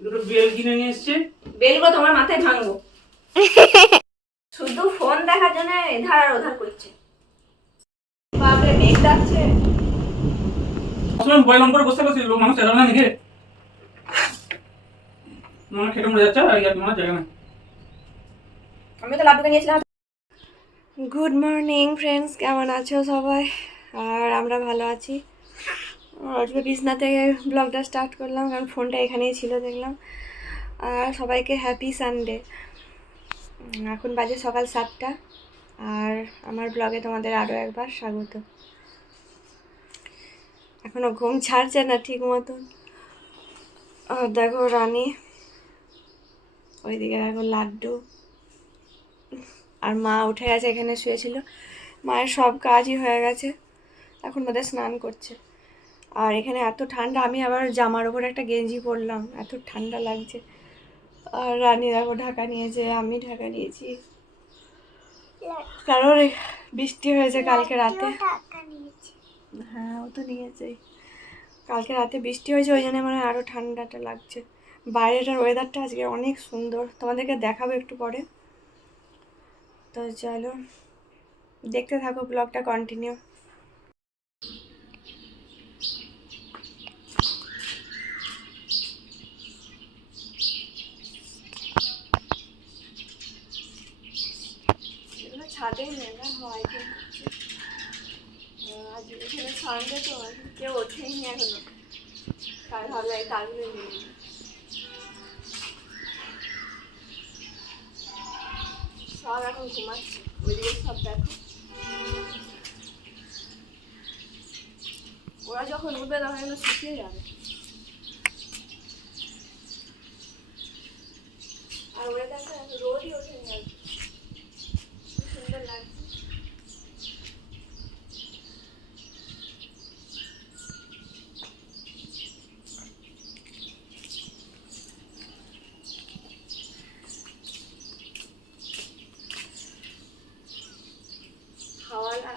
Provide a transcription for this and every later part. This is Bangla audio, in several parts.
দুটো বেল কিনে নিয়ে এসছে। বেলগুলো তোমার মাথায় ভাঙবো। শুধু ফোন দেখার জন্য এধার আর ওধার করছে। বাপরে মেঘ ডাকছে। আসলে মোবাইল অন করে বসে বসে লোক মানুষ এরা না নাকি মনে খেটে মরে যাচ্ছে আর ইয়ার মনে জায়গা না। আমি তো লাড্ডুকে নিয়েছিলাম। গুড মর্নিং ফ্রেন্ডস, কেমন আছো সবাই? আর আমরা ভালো আছি। আজকে বিছনা থেকে ব্লগটা স্টার্ট করলাম, কারণ ফোনটা এখানেই ছিল দেখলাম। আর সবাইকে হ্যাপি সানডে। এখন বাজে সকাল 7টা, আর আমার ব্লগে তোমাদের আরও একবার স্বাগত। এখনও ঘুম ছাড়ছে না ঠিক মতন। আর দেখো রানী, ওইদিকে দেখো লাড্ডু, আর মা উঠে গেছে, এখানে শুয়েছিল। মায়ের সব কাজই হয়ে গেছে, এখন ওদের স্নান করছে। আর এখানে এত ঠান্ডা, আমি আবার জামার ওপর একটা গেঞ্জি পরলাম, এত ঠান্ডা লাগছে। আর রানী দেখো ঢাকা নিয়েছে, আমি ঢাকা নিয়েছি, কারণ বৃষ্টি হয়েছে কালকে রাতে। হ্যাঁ, ও তো নিয়েছেই। কালকে রাতে বৃষ্টি হয়েছে, ওই জন্য মানে আরও ঠান্ডাটা লাগছে। বাইরেটার ওয়েদারটা আজকে অনেক সুন্দর, তোমাদেরকে দেখাবো একটু পরে। তো চলো দেখতে থাকো ব্লগটা কন্টিনিউ। ছাদেই মেলা হয়, আজ এখানে সানডে তো কেউ ওঠেই নি এখনো। তাই ভাবলাম এই তারগুলো নিয়ে নিই। সব এখন ঘুমাচ্ছে, ওইদিকে সব দেখো। ওরা যখন উঠবে তখন এগুলো শুকিয়ে যাবে। আর ওয়েদারটা রোদই ওঠেনি আর কি সুন্দর লাগছে।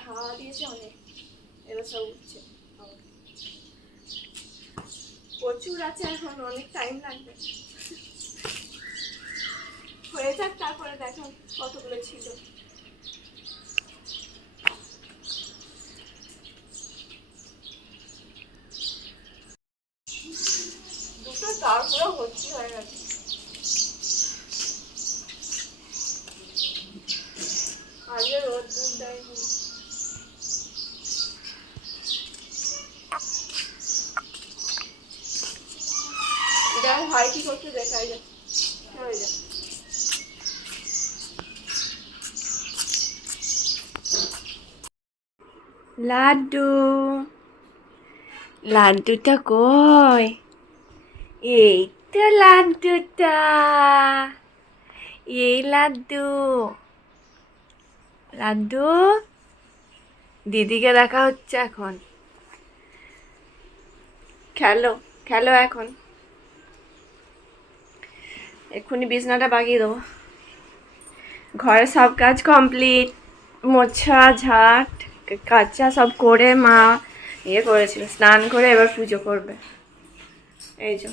হাওয়া দিয়েছে অনেক, এবার সব উঠছে। প্রচুর আছে, এখন অনেক টাইম লাগবে। হয়ে যাক, তারপরে দেখো কতগুলো ছিল। দুটো তার পুরো ভর্তি হয়ে গেছে। আজকে রোদ দুধ দেয়নি। দেখ ভাই কি করতে দেখাই যায়, হয়ে যায়। লাড্ডু, লাড্ডুটা কই? এই তো লাড্ডুটা, এই লাড্ডু। লাড্ডু দিদিকে দেখা হচ্ছে এখন। খেলো খেলো এখন, এক্ষুনি বিছনাটা বাগিয়ে দেবো। ঘরে সব কাজ কমপ্লিট, মোছা ঝাঁট কাচা সব করে মা ইয়ে করেছিল, স্নান করে এবার পুজো করবে। এই যে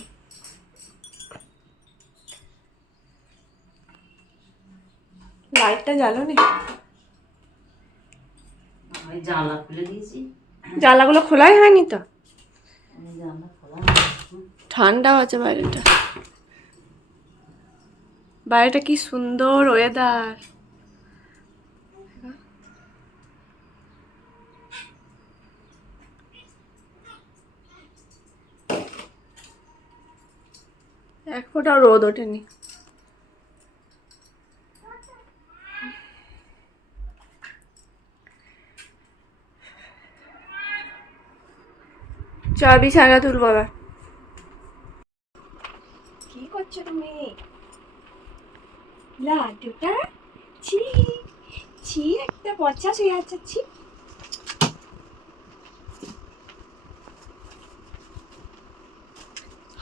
লাইটটা জ্বালো নি, জানলা খুলে দিয়েছি। জানলাগুলো খোলাই হয়নি তো, জানলা খোলা। ঠান্ডা আছে বাইরেটা। বাইরেটা কি সুন্দর ওয়েদার। এক ফোঁটা রোদ ওঠেনি। চ বিছানা তুলবো আবার। কি করছো তুমি? লাড্ডুটা ছি ছি, একটা পচা শুয়ে আছে, ছি।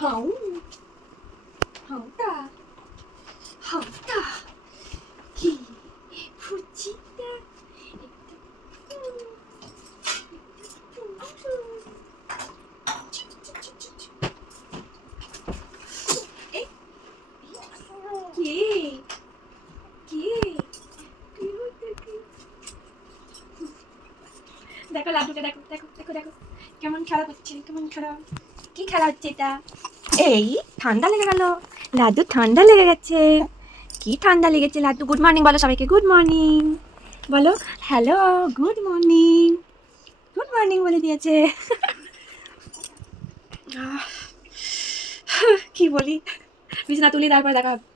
হাউ হাউটা হাউটা কি ফুচিটা। এই খেলা করছে, কেমন খেলা, কি খেলা হচ্ছে এটা? এই ঠান্ডা লেগে গেল, লাড্ডু ঠান্ডা লেগে গেছে। কি ঠান্ডা লেগেছে লাড্ডু? গুড মর্নিং বলো সবাইকে, গুড মর্নিং বলো। Hello, good morning, good morning বলে দিয়েছে। কি বলি, বিছানা তুলি তারপর দেখা হবে।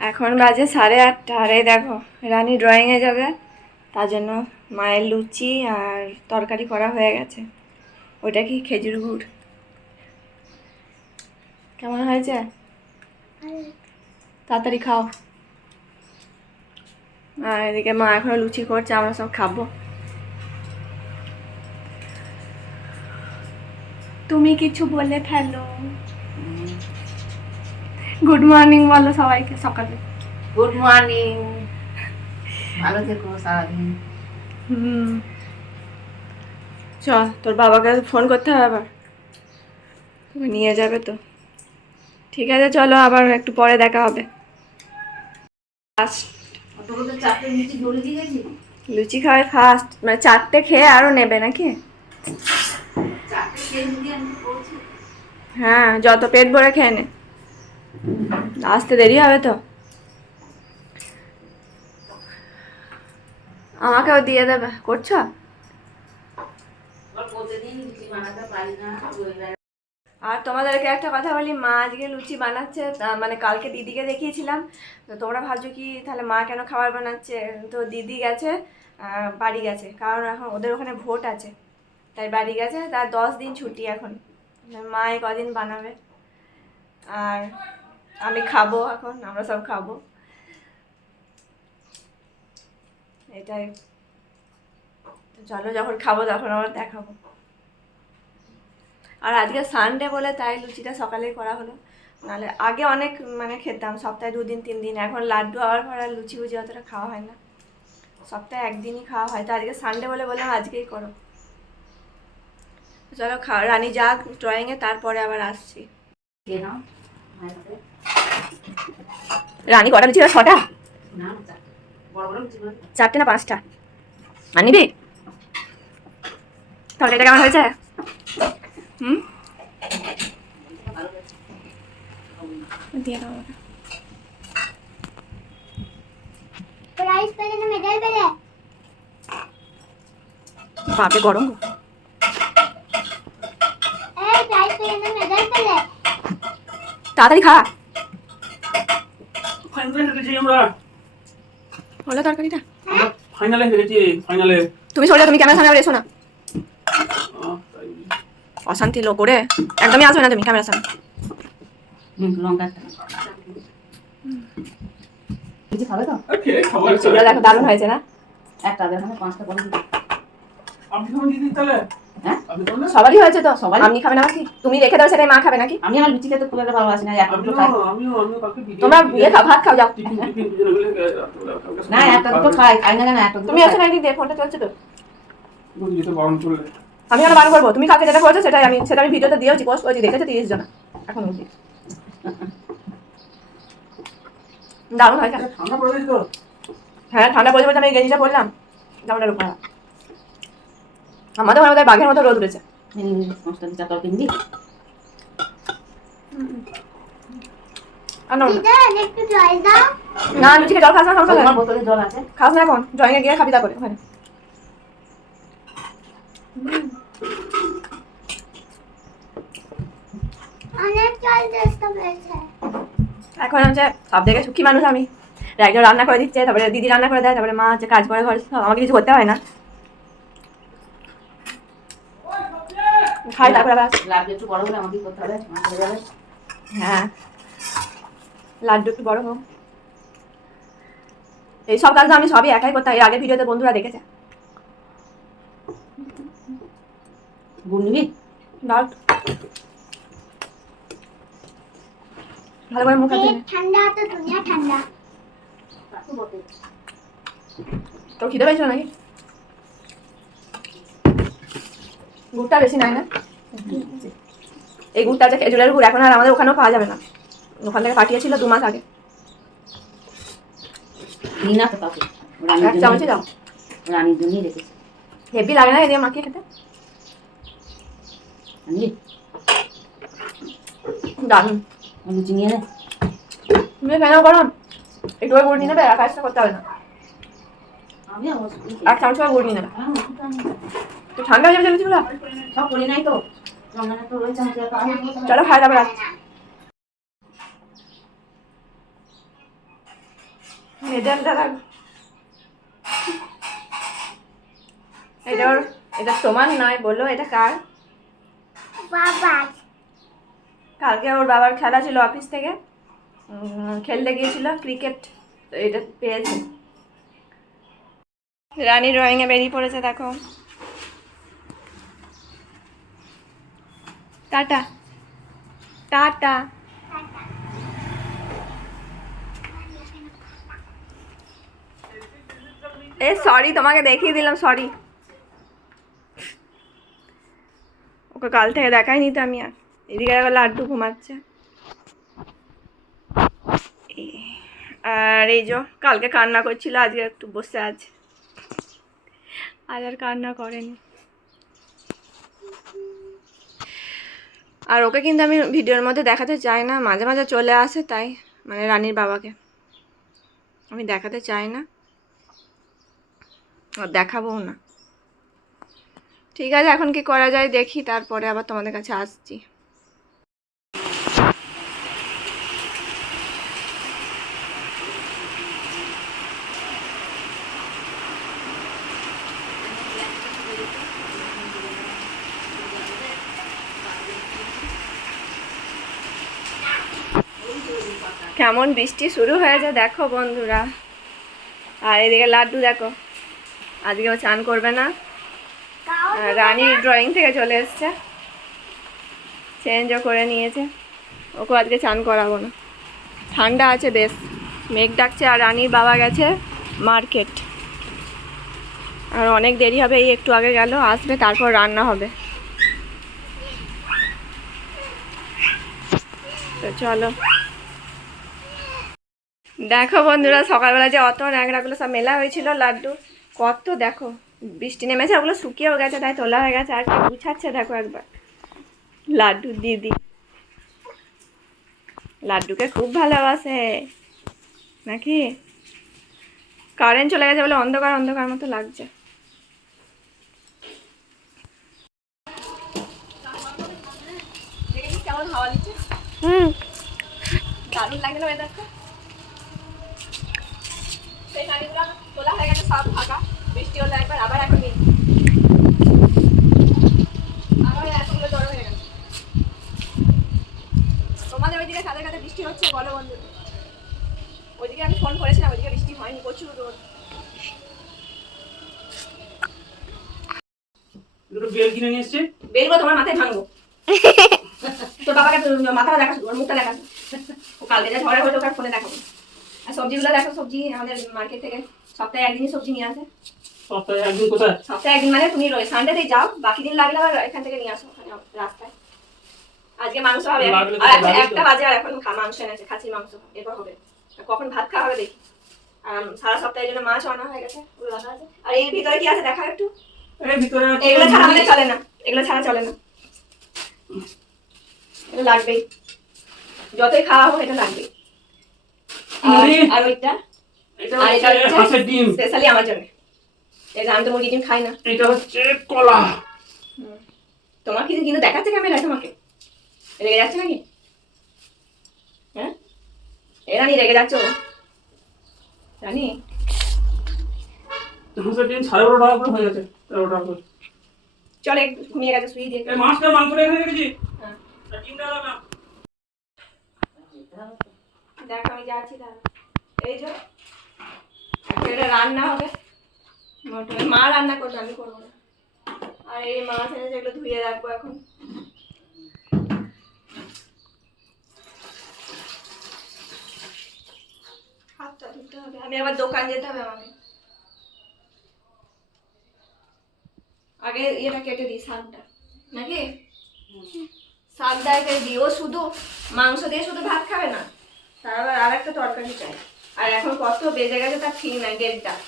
এখন বাজে 8:30, আর এই দেখো রানী ড্রয়িংয়ে যাবে, তার জন্য মায়ের লুচি আর তরকারি করা হয়ে গেছে। ওইটা কি খেজুর গুড়। কেমন হয়েছে? তাড়াতাড়ি খাও। আর এদিকে মা এখনো লুচি করছে, আমরা সব খাবো। তুমি কিছু বলে ফেলো। গুড মর্নিং বলো সবাইকে সকালে। গুড মর্নিং, ভালো থেকো সারাদিন। চ, তোর বাবাকে ফোন করতে হবে আবার, তুমি নিয়ে যাবে তো। ঠিক আছে চলো, আবার একটু পরে দেখা হবে। তোকে তো 4টে লুচি ধরে দিয়ে গেছি। লুচি খাওয়াই ফার্স্ট, মানে 4টে খেয়ে আরো নেবে নাকি? 4টে খেয়ে দিয়ে আমি বলছি। হ্যাঁ, যত পেট ভরে খেয়ে নে, আসতে দেরি হবে তো। আমাকেও দিয়ে দেবে, করছো? প্রতিদিন লুচি বানাতে পারি না। আর তোমাদেরকে একটা কথা বলি, মা আজকে লুচি বানাচ্ছে, মানে কালকে দিদিকে দেখিয়েছিলাম, তো তোমরা ভাবছো কি তাহলে মা কেন খাবার বানাচ্ছে? তো দিদি গেছে, বাড়ি গেছে, কারণ এখন ওদের ওখানে ভোট আছে, তাই বাড়ি গেছে। তার 10 দিন ছুটি এখন, মা এই কদিন বানাবে আর আমি খাবো, এখন আমরা সব খাবো, এটাই। তো চলো, যখন খাবো তখন আবার দেখাবো। আর আজকে সানডে বলে তাই লুচিটা সকালেই করা হলো, নাহলে আগে অনেক মানে খেতাম, সপ্তাহে 2 দিন 3 দিন। এখন লাড্ডু আবার পর আর লুচি বুচি অতটা খাওয়া হয় না, সপ্তাহে 1 দিনই খাওয়া হয়। তো আজকে সানডে বলে বললাম আজকেই করো। চলো রানী যাক ড্রয়িংয়ে, তারপরে আবার আসছি। রানী কটা লুচি? 6টা? না, বড় বড় লুচি। 4টে না 5টা? আর নিবি? তাহলে এটা কেমন হয়েছে? দিয়ে দাও আমাকে। प्राइस पेले ना मेडल पेले বাপরে গরম। ए प्राइस पेले ना मेडल पेले তাড়াতাড়ি খা। ফাইনালে হেরেছি আমরা। হলো তরকারিটা? ফাইনালে হেরেছি, ফাইনালে। তুমি সরে যাও, তুমি ক্যামেরা সামনে আবার এসো না। অশান্তি লোক করে একদমই আসবে না তুমি ক্যামেরার সামনে। লঙ্কা লুচি খাবে তো? ওকে, খাবার লুচিগুলো দেখো দারুণ হয়েছে না? একটা দেখানে 5টা করে দিই। আপনি খাবেন দিদি তাহলে? হ্যাঁ, আপনি খাবেন না? সবারই হয়েছে তো, সবারই। আপনি খাবেন নাকি? তুমি রেখে দাও, সেটাই মা খাবে নাকি? আমি আমার লুচি খেতে খুব একটা ভালোবাসি না, একটা দুটো খাই। আমিও কালকে ভিডিও। তোমরা ইয়ে খাও, ভাত খাও যাও। টিফিন দুজন মিলে রাত্রে না, একটা দুটো খাই, খাই না কেন, একটা দুটো তুমি খাই। এসো না, এদিক দিয়ে ফোনটা চলছে তো। বুঝলি তো বারণ করলে। আমি আর বারণ করবো? তুমি কালকে যেটা করেছো সেটা আমি ভিডিওতে দিয়েছি, পোস্ট করেছি, দেখেছো 30 জন এখন অবধি। দারুণ হয়েছে। ঠান্ডা পড়ে গেছে তো। হ্যাঁ ঠান্ডা পড়ে বলতে আমি এই গেঞ্জিটা পরলাম, জামাটার উপর। আমাদের ওখানে বাঘের মতো রোদ উঠেছে। মশলা দিয়ে চাটাও কিনবি? আর না इधर एक तो जॉय दाओ না, লুচিকে জল খাস না, সমস্যা তোমার নেই। বোতলে জল আছে? খাস না এখন, ড্রয়িংয়ে গিয়ে খাবি তারপরে ওখানে। अनेक जॉय देस्ता बेचे এখন হচ্ছে সব থেকে সুখী মানুষ আমি। একজন রান্না করে দিচ্ছে, তারপরে দিদি রান্না করে দেয়, তারপরে মা হচ্ছে কাজ করে ঘরে, সব আমাকে কিছু করতে হয় না, খাই তারপরে আবার আসি। লাড্ডু একটু বড় হলে আমাকেই করতে হবে, মা করে যাবে। হ্যাঁ, লাড্ডু একটু বড় হোক। এই সব কাজ তো আমি সবই একাই করতাম, এর আগের ভিডিওতে বন্ধুরা দেখেছে। গুড় নিবি? দাও ভালো করে মুখ হাতে। एक ठंडा तो दुनिया ठंडा তোর খিদে পেয়েছিল নাকি? গুড়টা বেশি নাই না? এই গুড়টা হচ্ছে খেজুরের গুড়, এখন আর আমাদের ওখানেও পাওয়া যাবে না, ওখান থেকে পাঠিয়েছিল 2 মাস আগে। নি না তো কাউকে। এক চামচই দাও, রানীর জন্যই রেখেছি। হেভি লাগে না এদিকে মাখিয়ে খেতে? আনলি দারুণ। লুচি নিয়ে নে। তুমি কেন করো? একটু গুড় নিয়ে নেবে, আর কাজটা করতে হবে না। আমি আমার এক চামচ করে গুড় নিয়ে নেবে। হ্যাঁ, ওষুধ আনি। তো ঠান্ডা হয়ে যাবে লুচিগুলো। সব করে নাই তো রমজানে তো রয়েছে আমাদের তো আগে চলো খাই দাবে রাত। মেডেলটা রাখ। এটা তোমার নয়, বলো এটা কার? বাবা কালকে ওর বাবার খেলা ছিল অফিস থেকে, খেলতে গিয়েছিল ক্রিকেট, তো এটা পেয়েছে। রানী ড্রয়িংয়ে বেরিয়ে পড়েছে, দেখো। Tata tata. এ সরি, তোমাকে দেখিয়ে দিলাম, সরি। ওকে কাল থেকে দেখাইনি তো আমি। আর এদিকে দেখো লাড্ডু ঘুমাচ্ছে। আর এই যে কালকে কান্না করছিল, আজকে একটু বসে আছে, আজ আর কান্না করেনি। আর ওকে কিন্তু আমি ভিডিওর মধ্যে দেখাতে চাই না, মাঝে মাঝে চলে আসে, তাই মানে রানীর বাবাকে আমি দেখাতে চাই না, আর দেখাবও না। ঠিক আছে, এখন কি করা যায় দেখি, তারপরে আবার তোমাদের কাছে আসছি। কেমন বৃষ্টি শুরু হয়েছে দেখো বন্ধুরা। আর এদিকে লাড্ডু দেখো, আজকে ও চান করবে না, আর রানী ড্রয়িং থেকে চলে এসছে, চেঞ্জও করে নিয়েছে। ওকে আজকে চান করাবো না, ঠান্ডা আছে বেশ, মেঘ ডাকছে। আর রানীর বাবা গেছে মার্কেট, আর অনেক দেরি হবে, এই একটু আগে গেল, আসবে তারপর রান্না হবে। তো চলো দেখো বন্ধুরা, সকালবেলা যে অত ন্যাংরাগুলো সব মেলা হয়েছিল লাড্ডু, কত দেখো বৃষ্টি নেমেছে, ওগুলো শুকিয়েও গেছে, তাই তোলা হয়ে গেছে। আর কি গুছাচ্ছে দেখো একবার লাড্ডু দিদি। লাড্ডুকে খুব ভালোবাসে নাকি? কারেন্ট চলে গেছে বলে অন্ধকার অন্ধকার মতো লাগছে। কেমন হাওয়া দিচ্ছে, দারুণ লাগে না ওয়েদারটা। সেই শাড়িগুলো তোলা হয়ে গেছে, সব ফাঁকা, বৃষ্টি হলো একবার, আবার এখন নেই, আবার এখনগুলো জড়ো হয়ে গেছে। তোমাদের ওইদিকে সাথে সাথে বৃষ্টি হচ্ছে বলো বন্ধু? ওইদিকে আমি ফোন করেছিলাম, ওইদিকে বৃষ্টি হয়নি, প্রচুর রোদ। দুটো বেল কিনে নিয়ে এসছে। বেলবো তোমার মাথায় ভাঙবো। তোর বাবাকে মাথাটা দেখাস, ওর মুখটা দেখাস। ও কালকে যা ঝড়ে হয়েছে ওকে ফোনে দেখাবো। আর সবজিগুলো দেখো, সবজি আমাদের মার্কেট থেকে সপ্তাহে একদিনই সবজি নিয়ে আসে। সপ্তাহে একদিন কোথায়? সপ্তাহে একদিন মানে তুমি সানডেতেই যাও, বাকি দিন লাগলে আবার এখান থেকে নিয়ে আসো রাস্তায়। আজকে মাংস হবে, আর এখন 1টা বাজে, আর এখন মাংস এনেছে, খাসির মাংস, এরপর হবে। কখন ভাত খাওয়া হবে দেখি। আর সারা সপ্তাহের জন্য মাছ আনা হয়ে গেছে, ওগুলো রাখা আছে। আর এর ভিতরে কি আছে দেখা একটু? এর ভিতরে এগুলো ছাড়া আমাদের চলে না, এগুলো ছাড়া চলে না, এটা লাগবেই, যতই খাওয়া হোক এটা লাগবেই। আর ওইটা, এটা আর এটা হচ্ছে হাঁসের ডিম, স্পেশালি আমার জন্য। এটা আমি তো মুরগির ডিম খাই না। এটা হচ্ছে কলা। তোমার কিছু কিন্তু দেখাচ্ছে ক্যামেরায়, তোমাকে রেগে যাচ্ছে নাকি? হ্যাঁ রানী, রেগে যাচ্ছ রানী? হাঁসের ডিম 11.5 টাকা করে হয়ে গেছে, 13 টাকা করে। চলে ঘুমিয়ে গেছে, শুয়ে দিয়ে। এই মাছটা মাংসটা এখানে রেখেছি। হ্যাঁ আর ডিমটা রাখলাম। দেখো আমি যাচ্ছি তাহলে। এই যে এটা রান্না হবে, মা রান্না করবে, আমি করবো না। আর এই মাছ এনেছে, এগুলো ধুয়ে রাখবো এখন। হাতটা ধুতে হবে, আমি আবার দোকান যেতে হবে আমাকে। আগে এটা কেটে দিই শাকটা, নাকি? শাকটা কেটে দিই। ও শুধু মাংস দিয়ে শুধু ভাত খাবে না, তার আবার আর একটা তরকারি চাই। আর এখন কত বেজে গেছে তার ঠিক নাই, 1:30।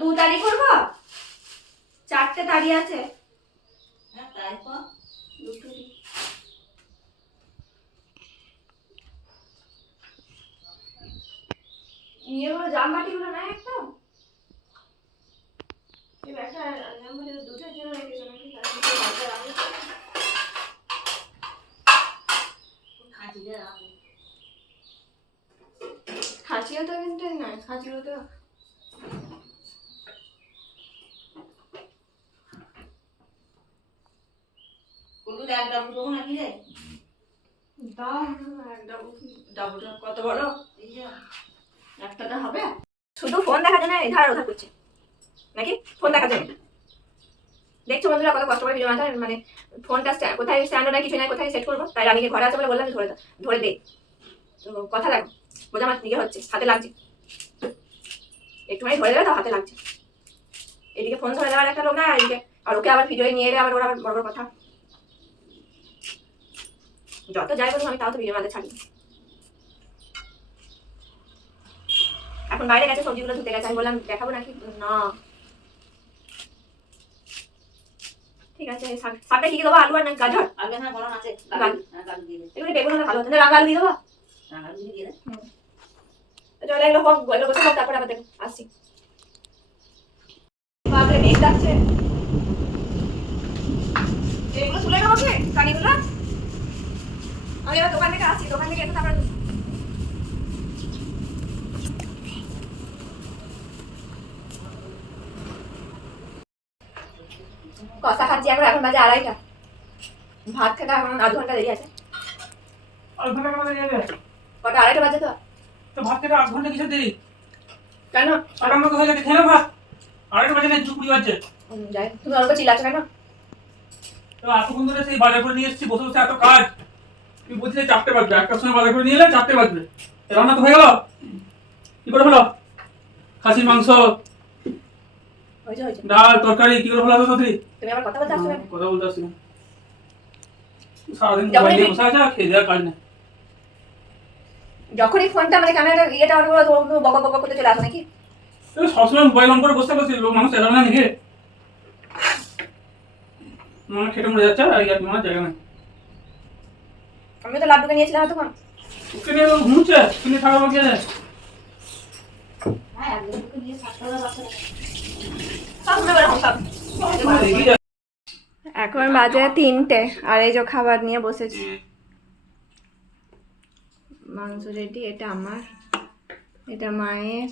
দু তারিখ করবো, 4টে তারি আছে। হ্যাঁ তাই কর। দুটো দিই। ইয়েগুলো জামবাটিগুলো নাই একটা? এই একটা জামবাটি দুধের জন্য রেখেছো নাকি? খাঁচিতে রাখো। খাঁচিও তো কিন্তু নয়, খাঁচিও তো কোনটা এক ডাবল দেবো নাকি রে? দাম একদম ডাবলটা কত বড়? এই যে একটাটা হবে? শুধু ফোন দেখার জন্য এধার ওধার করছে নাকি? ফোন দেখার জন্য দেখছো বন্ধুরা কত কষ্ট করে ভিডিও বানাতে, মানে ফোনটা কোথায় স্ট্যান্ড নাই কিছু নাই, কোথায় সেট করবো, তাই রানীকে ঘরে আছে বলে বললাম যে ধরে দে, তো কথা লাগবে বোঝা আমার নিজে হচ্ছে, হাতে লাগছে, একটুখানি ধরে দেবে তো হাতে লাগছে। এদিকে ফোন ধরে দেওয়ার একটা লোক না, এদিকে আর ওকে আবার ভিডিও নিয়ে এলে আবার ওরা আবার বড় বড় কথা। যত যাই বলুন আমি তাও তো ভিডিও বানাতে ছাড়ি। এখন বাইরে গেছে সবজিগুলো ধুতে গেছে, আমি বললাম দেখাবো নাকি, না ঠিক আছে। শাকটা কি দেবো, আলু আর না গাজর? আগে না বলা আছে গাজর। হ্যাঁ গাজর দিয়ে দে। এগুলো বেগুন হলে ভালো হতো না, রাঙা আলু দিয়ে দেবো। রাঙা দিয়ে দে। চলে এগুলো হোক, এগুলো বসে হোক, তারপরে আবার দেখো আসছি। বাপরে মেঘ ডাকছে, এগুলো তুলে নেবো কি কানিগুলো? আমি এবার দোকান থেকে আসছি, দোকান থেকে এসে তারপরে কষা খাচ্ছি এখন, এখন বাজে 2:30। ভাত খেতে এখন 0.5 ঘন্টা দেরি আছে। আর ঘন্টা কাটা যাবে কটা 2:30 বাজে তো। তো ভাত খেতে 8 ঘন্টা কিসের দেরি? কেন? আর আমাকে হয়ে গেছে খেলো ভাত, 2:30 বাজে না 2:20 বাজছে। যাই, তুমি অল্প চিল্লাচ্ছ কেন? তো এতক্ষণ ধরে সেই বাজার করে নিয়ে এসেছি, বসে বসে এত কাজ, তুই বলছিস 4টে বাজবে, 1টার সময় বাজার করে নিয়ে এলে 4টে বাজবে, রান্না তো হয়ে গেল, কি করে হলো? খাসির মাংস, হয়েছে হয়েছে, ডাল, তরকারি, কি করে হলো এত তাড়াতাড়ি? তুমি আবার কথা বলতে আসছো কেন? কথা বলতে আসছি না। সারাদিন যখনই মোবাইল নিয়ে বসে আছে, আর খেয়ে দেওয়ার কাজ নেই। যখনই ফোনটা মানে ক্যামেরাটা ইয়েটা অন করো, তো বক বক করতে চলে আসো নাকি? তুই সবসময় মোবাইল অন করে বসে বসে লোক মানুষ এলাম না নাকি? মনে খেটে মরে যাচ্ছে, আর ইয়ার মনে জায়গা নেই। আমি তো লাড্ডুকে নিয়েছিলাম তখন। ওকে নিয়ে ঘুমুচ্ছে, কিনে থাকা বাকি আছে। হ্যাঁ একদম দিয়ে 7 টাকা বাচ্চা। সব ঘুরে বেড়াবো সব। এখন বাজে 3টে, আর এই যে খাবার নিয়ে বসেছি। মাংস রেডি, এটা আমার, এটা মায়ের,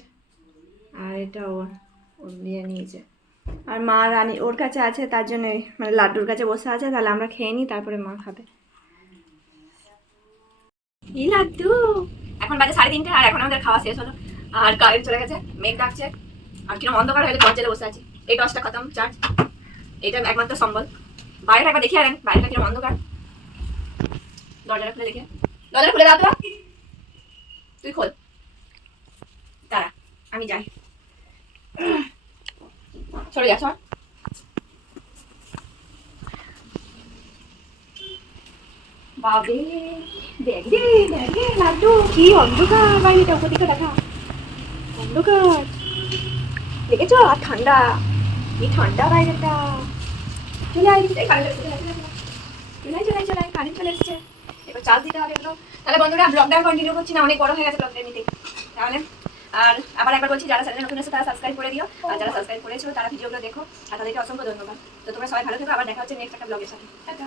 আর এটা ওর দিয়ে নিয়েছে। আর মা রানী ওর কাছে আছে, তার জন্য মানে লাড্ডুর কাছে বসে আছে, তাহলে আমরা খেয়ে নিই তারপরে মা খাবে। এই লাড্ডু এখন বাজে 3:30, আর এখন আমাদের খাওয়া শেষ হলো, আর কারেন্ট চলে গেছে, মেঘ ডাকছে, আর কিরকম অন্ধকার হয়ে টর্চ জ্বেলে বসে আছি। এই টর্চটা খতম চার্জ, এটা একমাত্র সম্বল। বাইরেটা একবার দেখে আনেন, বাইরেটা কিরকম অন্ধকার। দরজাটা খুলে দেখে, দরজাটা খুলে দাও তো, তুই খোল, দাঁড়া আমি যাই, সরে যা সর। বাবে দেখ রে লাড্ডু, কি অন্ধকার বাইরেটা, উপর দিকে দেখা অন্ধকার দেখেছো, আর ঠান্ডা, কি ঠান্ডা বাইরেটা। চলে আয়, চলে আয়, কারেন্ট চলে এসছে, এবার চার্জ দিতে হবে এগুলো। তাহলে বন্ধুরা ব্লগটা কন্টিনিউ করছি না, অনেক বড় হয়ে গেছে ব্লগটা এমনিতে। তাহলে আর আবার একবার বলছি, যারা চ্যানেলে নতুন এসে তারা সাবস্ক্রাইব করে দিও, আর যারা সাবস্ক্রাইব করেছো তারা ভিডিওগুলো দেখো, আর তাদেরকে অসংখ্য ধন্যবাদ। তো তোমরা সবাই ভালো থেকো, আবার দেখা হচ্ছে নেক্সট একটা ব্লগের সাথে। টাটা।